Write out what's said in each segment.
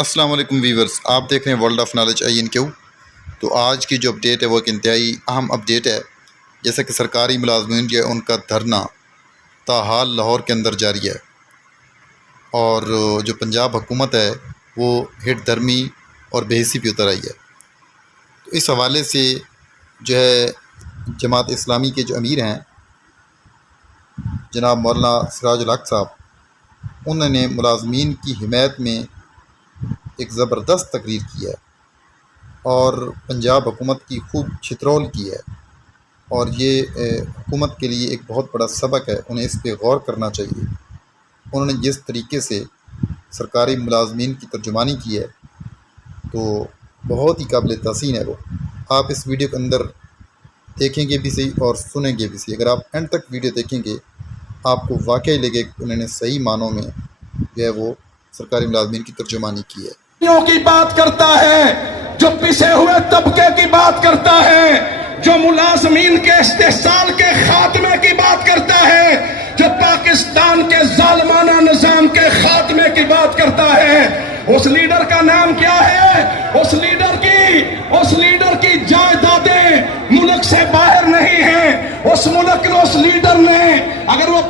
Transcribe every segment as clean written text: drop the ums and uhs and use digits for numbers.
السلام علیکم ویورز، آپ دیکھ رہے ہیں ورلڈ آف نالج INQ۔ تو آج کی جو اپڈیٹ ہے وہ ایک انتہائی اہم اپڈیٹ ہے۔ جیسا کہ سرکاری ملازمین جو ہے ان کا دھرنا تاحال لاہور کے اندر جاری ہے، اور جو پنجاب حکومت ہے وہ ہٹ دھرمی اور بے حسی پہ اتر آئی ہے۔ تو اس حوالے سے جو ہے جماعت اسلامی کے جو امیر ہیں جناب مولانا سراج الحق صاحب، انہوں نے ملازمین کی حمایت میں ایک زبردست تقریر کی ہے اور پنجاب حکومت کی خوب چھترول کی ہے، اور یہ حکومت کے لیے ایک بہت بڑا سبق ہے، انہیں اس پہ غور کرنا چاہیے۔ انہوں نے جس طریقے سے سرکاری ملازمین کی ترجمانی کی ہے تو بہت ہی قابل تحسین ہے وہ۔ آپ اس ویڈیو کے اندر دیکھیں گے بھی صحیح اور سنیں گے بھی صحیح۔ اگر آپ اینڈ تک ویڈیو دیکھیں گے آپ کو واقعی لگے کہ انہوں نے صحیح معنوں میں جو ہے وہ سرکاری ملازمین کی ترجمانی کی ہے۔ کی بات کرتا ہے، جو پسے ہوئے طبقے کی بات کرتا ہے، جو ملازمین کے استحصال کے خاتمے کی بات کرتا ہے، جو پاکستان کے ظالمانہ نظام کے خاتمے کی بات کرتا ہے، اس لیڈر کا نام کیا ہے؟ اس لیڈر کی جائیدادیں ملک سے باہر نہیں ہیں۔ اس ملک نے اس لیڈر نے، اگر وہ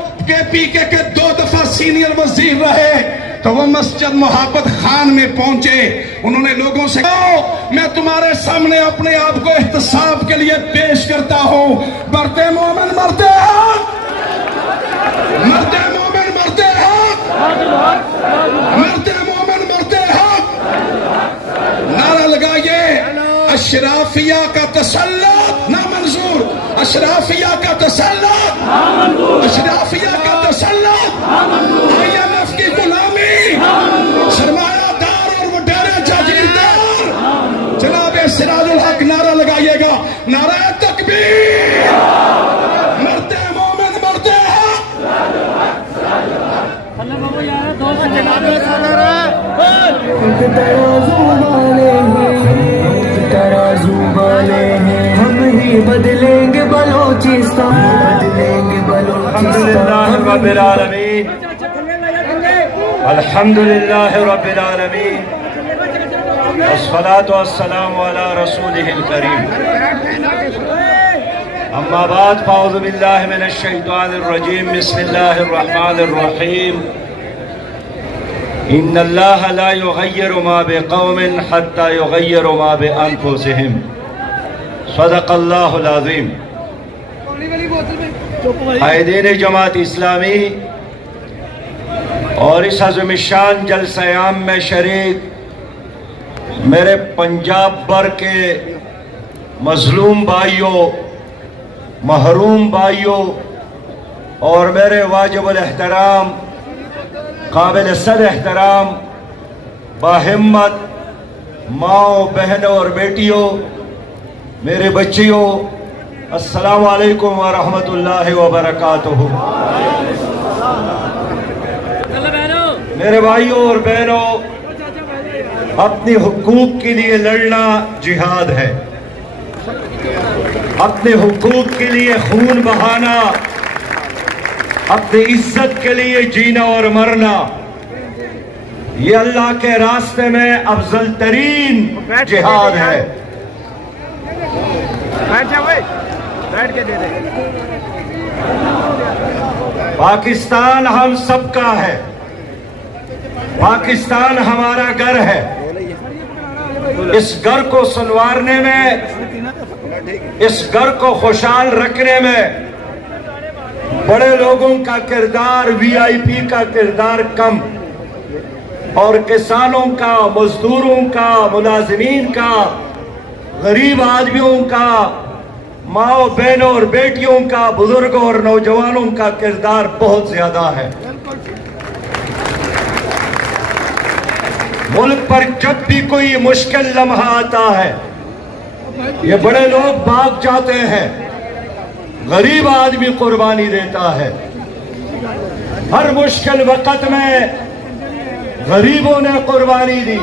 PK کے 2 دفعہ سینئر وزیر رہے تو وہ مسجد محبت خان میں پہنچے، انہوں نے لوگوں سے کہا میں تمہارے سامنے اپنے آپ کو احتساب کے لیے پیش کرتا ہوں، مرتے مومن مرتے ہیں، مرتے مومن مرتے ہیں، مرتے مومن مرتے ہیں۔ نعرہ لگائیے، اشرافیہ کا تسلط نامنظور، اشرافیہ کا تسلط، اشرافیہ کا تسلط، IMF کی غلامی، سرمایہ دار اور وڈیرے جاگیردار۔ جناب سراج الحق نعرہ لگائیے گا، نعرہ تکبیر، مرتے مومن مرتے ہیں۔ ہم ہی بدلیں گے بلوچستان، بدلیں گے بلوچستان۔ الحمدللہ رب العالمین، الحمدللہ رب العالمین، والصلاة والسلام علی رسولہ الکریم۔ اما بعد، فاعوذ باللہ من الشیطان الرجیم، بسم اللہ الرحمن الرحیم۔ ان اللہ لا یغیر ما بقوم حتی یغیر ما بانفسہم، صدق اللہ العظیم۔ قائدین جماعت اسلامی اور اس عظیم الشان جلسہ عام میں شریک میرے پنجاب بھر کے مظلوم بھائیوں، محروم بھائیوں، اور میرے واجب الاحترام، قابل صد احترام باہمت ماؤں، بہنوں اور بیٹیوں، میرے بچیوں، السلام علیکم ورحمۃ اللہ وبرکاتہ۔ میرے بھائیوں اور بہنوں، اپنی حقوق کے لیے لڑنا جہاد ہے، اپنے حقوق کے لیے خون بہانا، اپنی عزت کے لیے جینا اور مرنا، یہ اللہ کے راستے میں افضل ترین جہاد ہے۔ پاکستان ہم سب کا ہے، پاکستان ہمارا گھر ہے۔ اس گھر کو سنوارنے میں، اس گھر کو خوشحال رکھنے میں بڑے لوگوں کا کردار، VIP کا کردار کم، اور کسانوں کا، مزدوروں کا، ملازمین کا، غریب آدمیوں کا، ماں بہنوں اور بیٹیوں کا، بزرگوں اور نوجوانوں کا کردار بہت زیادہ ہے۔ ملک پر جب بھی کوئی مشکل لمحہ آتا ہے یہ بڑے لوگ بھاگ جاتے ہیں، غریب آدمی قربانی دیتا ہے۔ ہر مشکل وقت میں غریبوں نے قربانی دی۔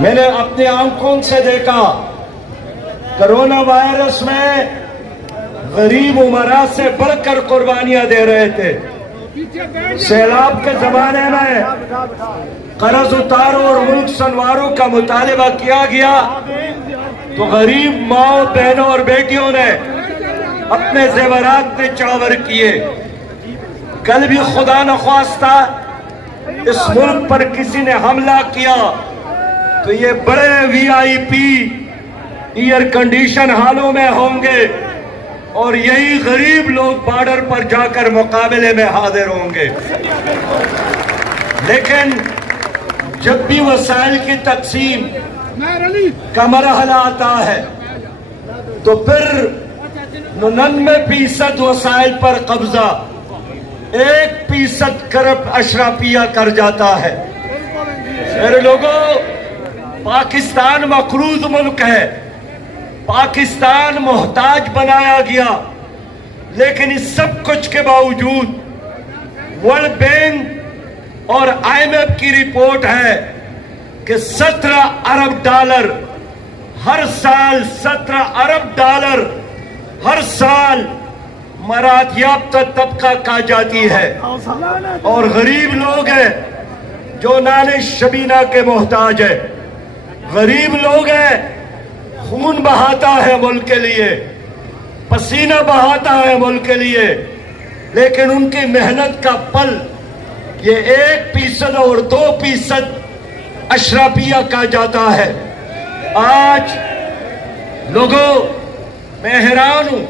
میں نے اپنی آنکھوں سے دیکھا، کرونا وائرس میں غریب امراء سے بڑھ کر قربانیاں دے رہے تھے۔ سیلاب کے زمانے میں قرض اتارو اور ملک سنوارو کا مطالبہ کیا گیا تو غریب ماؤں بہنوں اور بیٹیوں نے اپنے زیورات میں چاور کیے. کل بھی خدا نخواستہ اس ملک پر کسی نے حملہ کیا تو یہ بڑے VIP ایئر کنڈیشن حالوں میں ہوں گے اور یہی غریب لوگ بارڈر پر جا کر مقابلے میں حاضر ہوں گے. لیکن جب بھی وسائل کی تقسیم کا مرحلہ آتا ہے تو پھر 99% وسائل پر قبضہ 1% کرپٹ اشرافیہ کر جاتا ہے. میرے لوگوں، پاکستان مقروض ملک ہے، پاکستان محتاج بنایا گیا، لیکن اس سب کچھ کے باوجود ورلڈ بینک اور IMF کی رپورٹ ہے کہ 17 ارب ڈالر ہر سال 17 ارب ڈالر ہر سال مراد یافتہ طبقہ کھا جاتی ہے اور غریب لوگ ہیں جو نان شبینہ کے محتاج ہے. غریب لوگ ہیں، خون بہاتا ہے ملک کے لیے، پسینہ بہاتا ہے ملک کے لیے، لیکن ان کی محنت کا پل یہ 1% اور 2% اشرافیہ کا جاتا ہے. آج لوگوں، میں حیران ہوں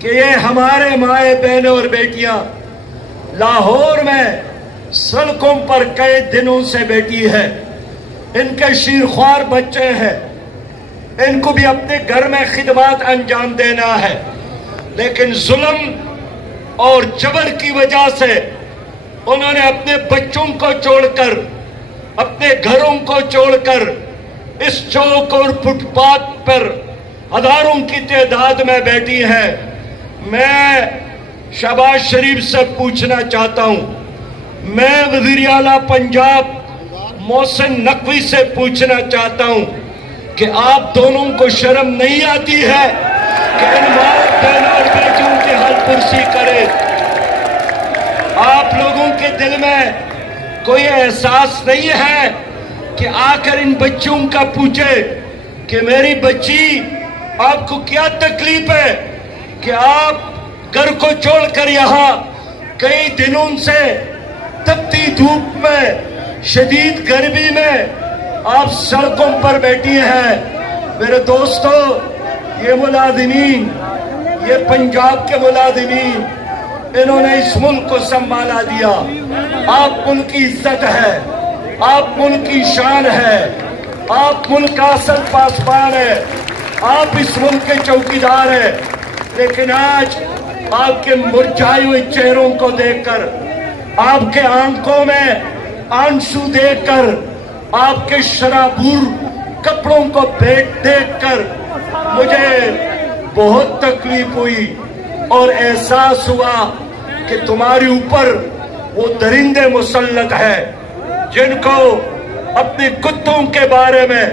کہ یہ ہمارے مائیں بہنیں اور بیٹیاں لاہور میں سڑکوں پر کئی دنوں سے بیٹھی ہے. ان کے شیرخوار بچے ہیں، ان کو بھی اپنے گھر میں خدمات انجام دینا ہے، لیکن ظلم اور جبر کی وجہ سے انہوں نے اپنے بچوں کو چھوڑ کر، اپنے گھروں کو چھوڑ کر اس چوک اور فٹ پاتھ پر ہزاروں کی تعداد میں بیٹھی ہے. میں شہباز شریف سے پوچھنا چاہتا ہوں، میں وزیر اعلیٰ پنجاب محسن نقوی سے پوچھنا چاہتا ہوں کہ آپ دونوں کو شرم نہیں آتی ہے کہ ان ماں بہنوں اور بیٹیوں کی حل پرسی کرے؟ آپ لوگوں کے دل میں کوئی احساس نہیں ہے کہ آ کر ان بچوں کا پوچھے کہ میری بچی آپ کو کیا تکلیف ہے کہ آپ گھر کو چھوڑ کر یہاں کئی دنوں سے تپتی دھوپ میں، شدید گرمی میں آپ سڑکوں پر بیٹھی ہیں. میرے دوستو، یہ ملازمین، یہ پنجاب کے ملازمین، انہوں نے اس ملک کو سنبھالا دیا. آپ ملک کی عزت ہے، آپ ملک کی شان ہے، آپ ملک کا اصل پاسبان ہے، آپ اس ملک کے چوکیدار ہیں. لیکن آج آپ کے مرجھائے ہوئے چہروں کو دیکھ کر، آپ کے آنکھوں میں آنسو دیکھ کر، آپ کے شرابور کپڑوں کو دیکھ کر مجھے بہت تکلیف ہوئی اور احساس ہوا کہ تمہارے اوپر وہ درندے مسلط ہیں جن کو اپنے کتوں کے بارے میں،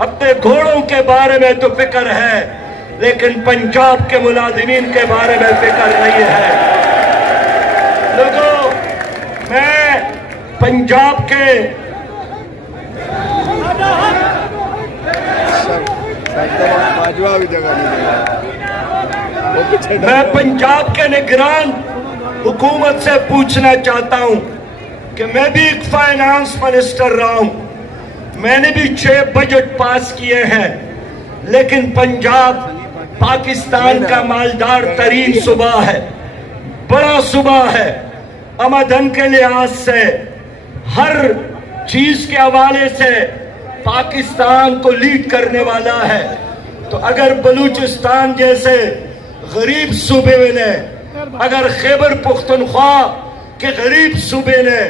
اپنے گھوڑوں کے بارے میں تو فکر ہے، لیکن پنجاب کے ملازمین کے بارے میں فکر نہیں ہے. لوگوں، میں پنجاب کے نگران حکومت سے پوچھنا چاہتا ہوں کہ میں بھی ایک فائنانس منسٹر رہا ہوں، میں نے بھی 6 بجٹ پاس کیے ہیں، لیکن پنجاب پاکستان کا مالدار ترین صوبہ ہے، بڑا صوبہ ہے، آمدن کے لحاظ سے، ہر چیز کے حوالے سے پاکستان کو لیڈ کرنے والا ہے. تو اگر بلوچستان جیسے غریب صوبے نے، اگر خیبر پختونخوا کے غریب صوبے نے،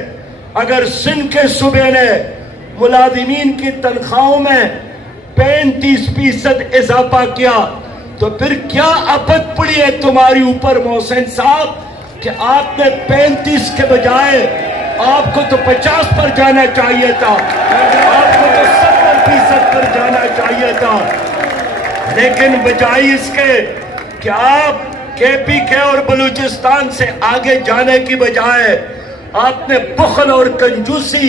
اگر سندھ کے صوبے نے ملازمین کی تنخواہوں میں 35% اضافہ کیا، تو پھر کیا آفت پڑی ہے تمہاری اوپر محسن صاحب کہ آپ نے 35 کے بجائے آپ کو تو 50 پر جانا چاہیے تھا، آپ کو تو 70% پر جانا چاہیے تھا. لیکن بجائے اس کے کہ آپ KPK اور بلوچستان سے آگے جانے کی بجائے آپ نے بخل اور کنجوسی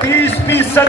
30%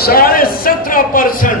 17.5%।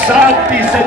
7%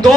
2